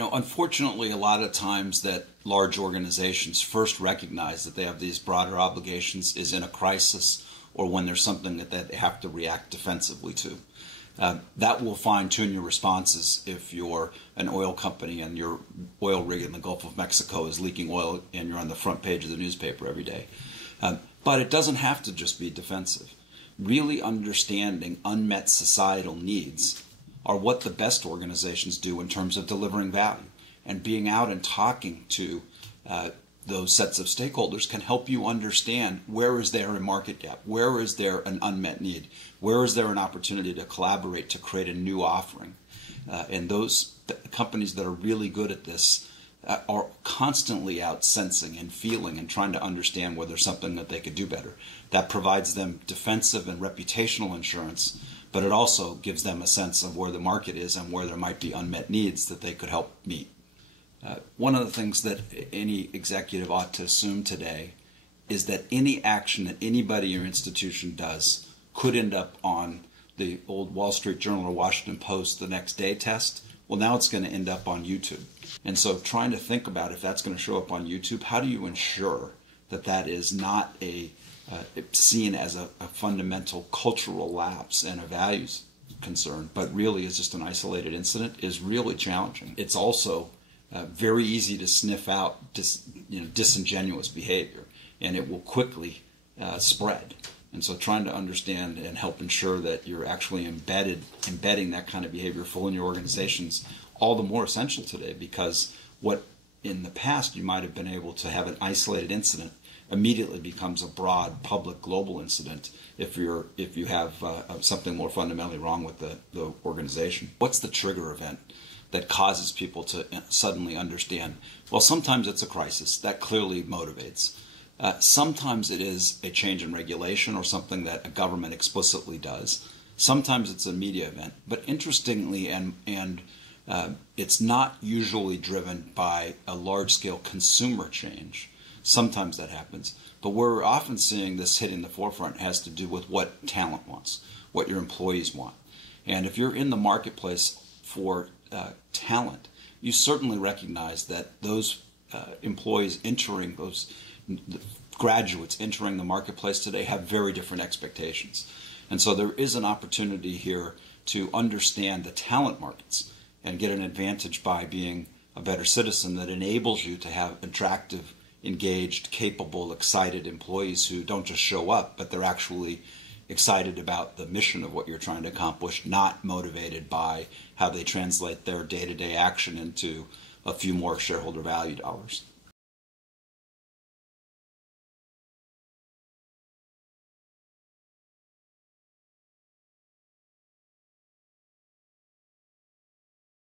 Unfortunately, a lot of times that large organizations first recognize that they have these broader obligations is in a crisis or when there's something that they have to react defensively to. That will fine-tune your responses if you're an oil company and your oil rig in the Gulf of Mexico is leaking oil and you're on the front page of the newspaper every day. But it doesn't have to just be defensive. Really understanding unmet societal needs are what the best organizations do in terms of delivering value. And being out and talking to those sets of stakeholders can help you understand where is there a market gap, where is there an unmet need, where is there an opportunity to collaborate to create a new offering. And those companies that are really good at this are constantly out sensing and feeling and trying to understand whether there's something that they could do better. That provides them defensive and reputational insurance, but it also gives them a sense of where the market is and where there might be unmet needs that they could help meet. One of the things that any executive ought to assume today is that any action that anybody or institution does could end up on the old Wall Street Journal or Washington Post the next day test. Well, now it's going to end up on YouTube. And so trying to think about if that's going to show up on YouTube, how do you ensure that that is not seen as a fundamental cultural lapse and a values concern, but really is just an isolated incident, is really challenging. It's also very easy to sniff out disingenuous behavior, and it will quickly spread. And so trying to understand and help ensure that you're actually embedding that kind of behavior full in your organizations, all the more essential today, because what in the past you might have been able to have an isolated incident immediately becomes a broad public global incident if you have something more fundamentally wrong with the organization. What's the trigger event that causes people to suddenly understand? Well, sometimes it's a crisis. That clearly motivates. Sometimes it is a change in regulation or something that a government explicitly does. Sometimes it's a media event. But interestingly, and it's not usually driven by a large-scale consumer change. Sometimes that happens. But we're often seeing this hitting the forefront has to do with what talent wants, what your employees want. And if you're in the marketplace for talent, you certainly recognize that those employees entering, those graduates entering the marketplace today have very different expectations. And so there is an opportunity here to understand the talent markets and get an advantage by being a better citizen that enables you to have attractive, engaged, capable, excited employees who don't just show up, but they're actually excited about the mission of what you're trying to accomplish, not motivated by how they translate their day-to-day action into a few more shareholder value dollars.